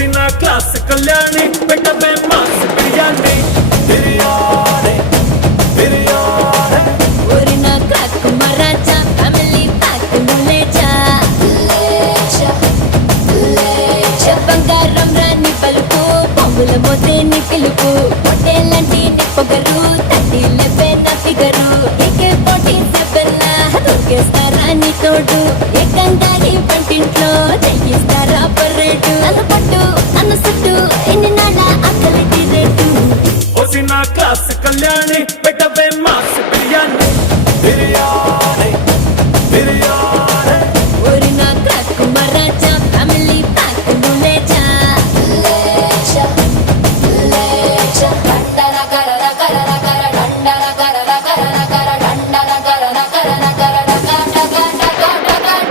పోసిన క్లాస్ కళ్యాణి పెట్టవే మాస్ బిర్యానీ బిర్యానీ బిర్యానీ ఓరి నా క్రాక్ మరాచా ఫ్యామిలీ ప్యాక్ లేచా లేచా బంగారం రాని పలుకు పొంగుల మోతే నీ పిలుపు పొట్టేలంటి నీ పొగరు తట్టి లెవే నా ఫిగరు AK-47 దొరికేస్తారా నీ తోడు ఏకంగా ఈ పంటింట్లో